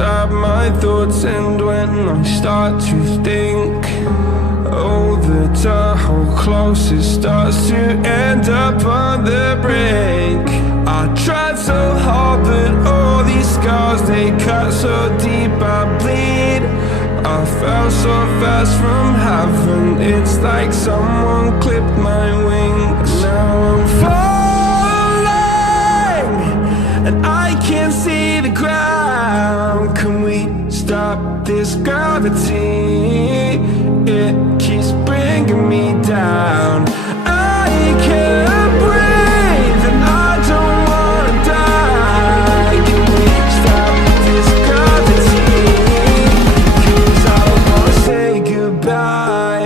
inside my thoughts, and when I start to think, oh, the tunnel close, it starts to end up on the brink. I tried so hard, but all these scars, they cut so deep, I bleed. I fell so fast from heaven, it's like someone clipped my wings. Now I'm falling, and I can't see the ground. Can we stop this gravity? It keeps bringing me down. I can't breathe, and I don't wanna die. Can we stop this gravity? 'Cause I wanna say goodbye.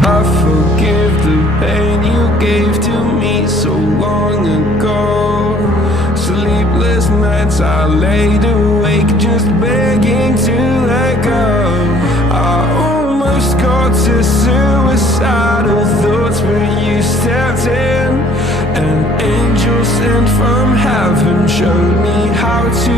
I forgive the pain you gave to me so long ago. Sleepless nights I laid awake just begging to let go. I almost got to suicidal thoughts, but you stepped in. An angel sent from heaven showed me how to